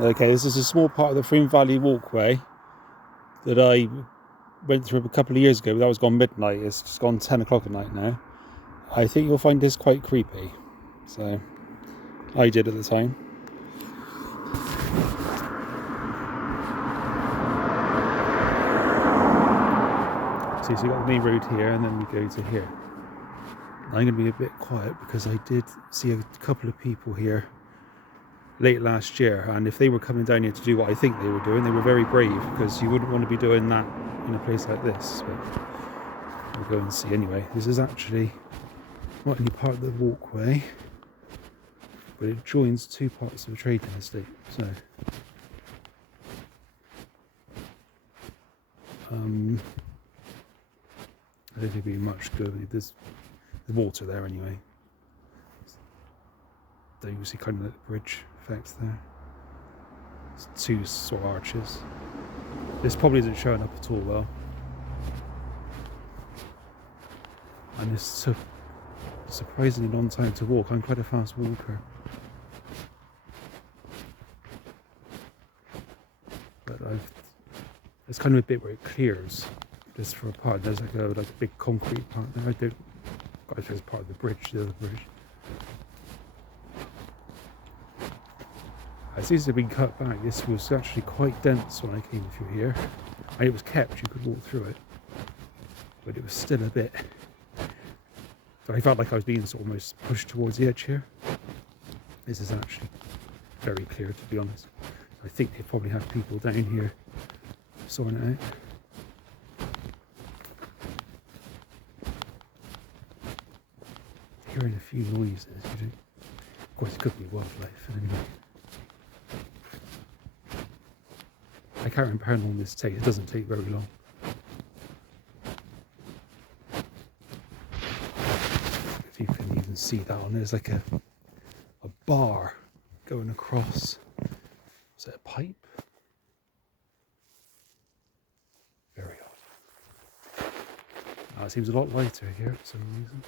Okay, this is a small part of the Frome Valley Walkway that I went through a couple of years ago. That was gone midnight. It's just gone 10 o'clock at night now. I think you'll find this quite creepy. So, I did at the time. So you've got the main road here, and then we go to here. I'm going to be a bit quiet because I did see a couple of people here late last year, and if they were coming down here to do what I think they were doing, they were very brave, because you wouldn't want to be doing that in a place like this. But we'll go and see anyway. This is actually not only part of the walkway, but it joins two parts of a trading estate. So I don't think it'd be much good. There's the water there anyway. There you see kind of the bridge effect there. It's two sort of arches. This probably isn't showing up at all well. And it's a surprisingly long time to walk. I'm quite a fast walker. But it's kind of a bit where it clears just for a part. There's like a big concrete part there. I think it's part of the bridge, the other bridge. It seems to have been cut back. This was actually quite dense when I came through here. And it was kept, you could walk through it. But it was still a bit... So I felt like I was being sort of almost pushed towards the edge here. This is actually very clear, to be honest. I think they probably have people down here sorting it out. Hearing a few noises, you know. Of course, it could be wildlife, anyway. I can't remember how long this takes. It doesn't take very long. If you can even see that one, there's like a bar going across. Is it a pipe? Very odd. It seems a lot lighter here for some reason.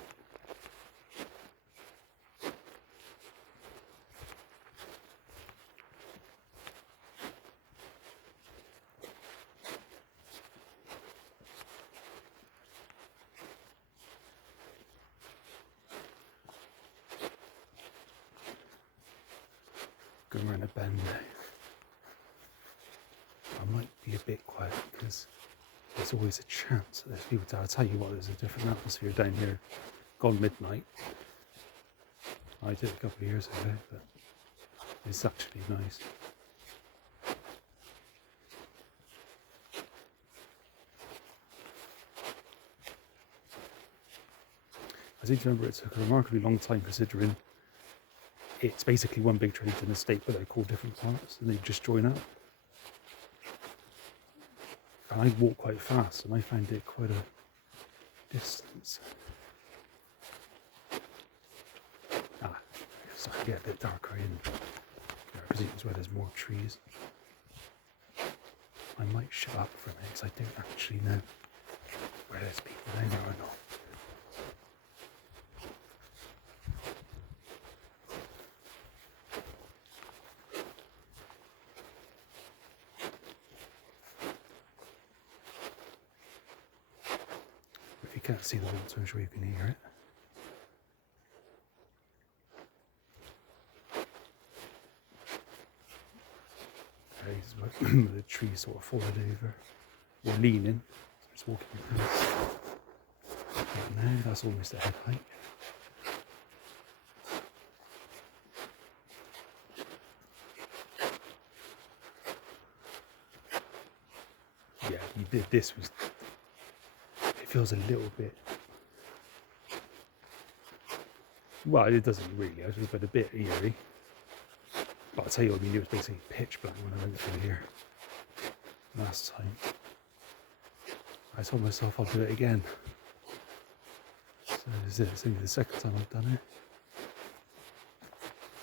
Going around a bend now. I might be a bit quiet because there's always a chance that there's people down. I'll tell you what, there's a different atmosphere down here. Gone midnight. I did a couple of years ago, but it's actually nice. I seem to remember it took a remarkably long time, considering it's basically one big trading estate, but they're called different parts, and they just join up. And I walk quite fast, and I found it quite a distance. So I get a bit darker in there, because it's where there's more trees. I might shut up for a minute, because I don't actually know where there's people down there or not. If you can't see the water, I'm sure you can hear it. The trees sort of falling over, or leaning. So just walking across. Right now, that's almost a head height. Yeah, you did. This was. It feels a little bit. Well, it doesn't really. I was just a bit eerie. But I'll tell you what, I mean, it was basically pitch black when I went through here last time. I told myself I'll do it again. So it's only the second time I've done it.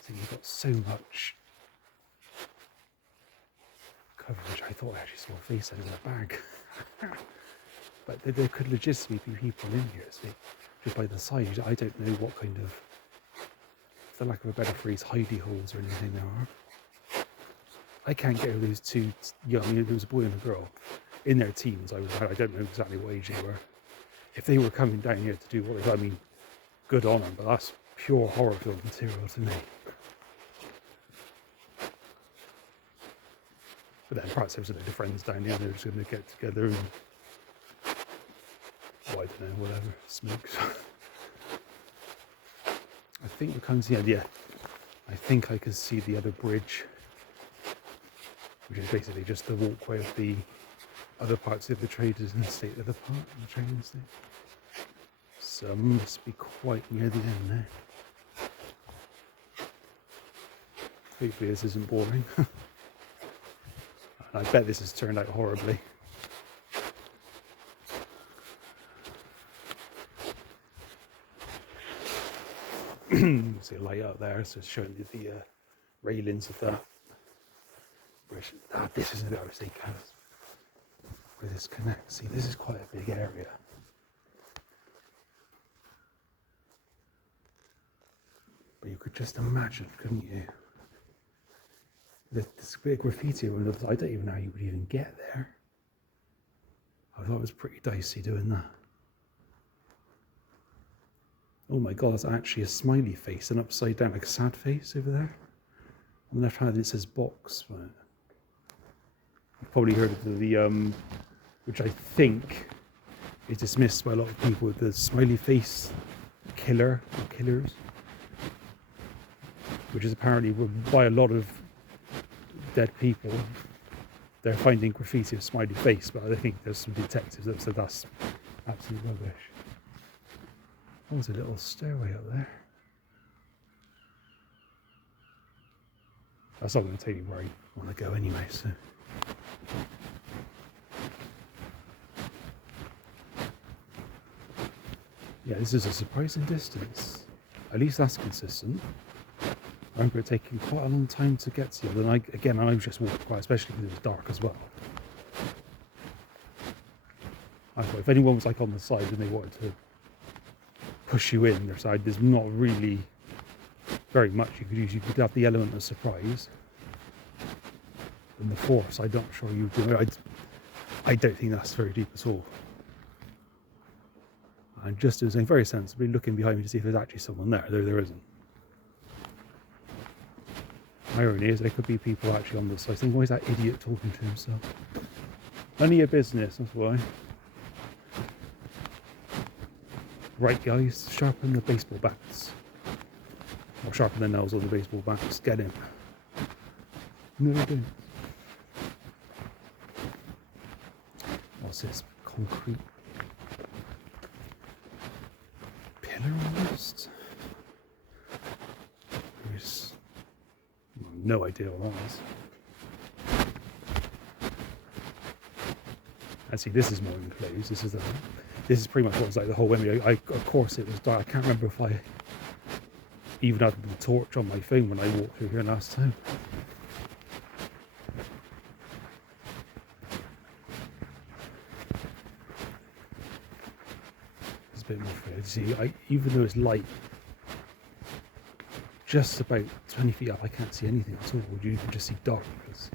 So you've got so much coverage. I thought I actually saw a face out of a bag. But there could legitimately be people in here, see, just by the side. I don't know what kind of, for lack of a better phrase, hidey holes or anything there are. I can't get over those two young, there was a boy and a girl in their teens. I don't know exactly what age they were. If they were coming down here to do what they, I mean, good on them, but that's pure horror film material to me. But then perhaps there was a load of friends down here and they were just going to get together and, well, I don't know, whatever, smoke. I think we're coming to the end, yeah. I think I can see the other bridge, which is basically just the walkway of the other parts of the traders and estate, the other part of the trading estate. So I must be quite near the end now. Hopefully this isn't boring. I bet this has turned out horribly. See a light out there, so it's showing you the railings of that bridge. Ah, this is the bit I was thinking of, where this connects. See, this is quite a big area. But you could just imagine, couldn't you? This big graffiti, I don't even know how you would even get there. I thought it was pretty dicey doing that. Oh my god, that's actually a smiley face, an upside down, like a sad face over there. On the left hand it says box. Right. You've probably heard of the which I think is dismissed by a lot of people, the smiley face killer, or killers. Which is apparently by a lot of dead people. They're finding graffiti of smiley face, but I think there's some detectives that said that's absolute rubbish. Oh, there's a little stairway up there. That's not going to take me where I want to go anyway, so. Yeah, this is a surprising distance. At least that's consistent. I remember it taking quite a long time to get to you. And I just walked quite, especially because it was dark as well. I thought if anyone was like on the side and they wanted to push you in their side, there's not really very much you could use. You could have the element of surprise and the force. I'm not sure you do. I don't think that's very deep at all. I'm just doing something very sensibly, looking behind me to see if there's actually someone there. There isn't. My irony is there could be people actually on the side. I think, why is that idiot talking to himself? None of your business, that's why. Right guys, sharpen the baseball bats. Or sharpen the nails on the baseball bats. Get him. No, don't. What's this? Concrete pillar almost? There's no idea what that is. And see, this is more enclosed. This is pretty much what was like the whole window. Of course, it was dark. I can't remember if I even had the torch on my phone when I walked through here last time. It's a bit more fair. See, even though it's light, just about 20 feet up, I can't see anything at all. You can just see darkness.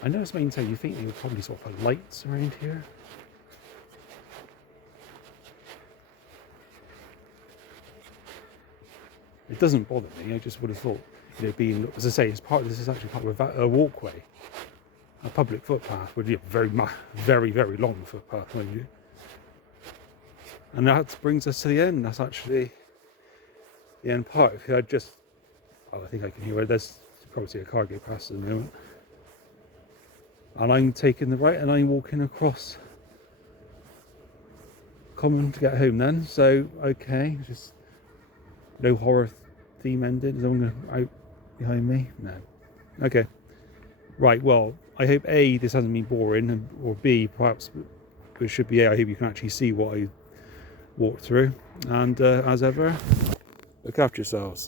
I know it's main town. You think they would probably sort of put lights around here? It doesn't bother me. I just would have thought, being, as I say, this is actually part of a walkway, a public footpath would be a very, very long footpath, mind you. And that brings us to the end. That's actually the end part. If I just, I think I can hear where there's probably see a car go past at the moment. And I'm taking the right and I'm walking across Common to get home then. So, okay, just no horror theme ended. Is anyone out behind me? No. Okay. Right, well, I hope A, this hasn't been boring, or B, perhaps it should be A, I hope you can actually see what I walked through. And as ever, look after yourselves.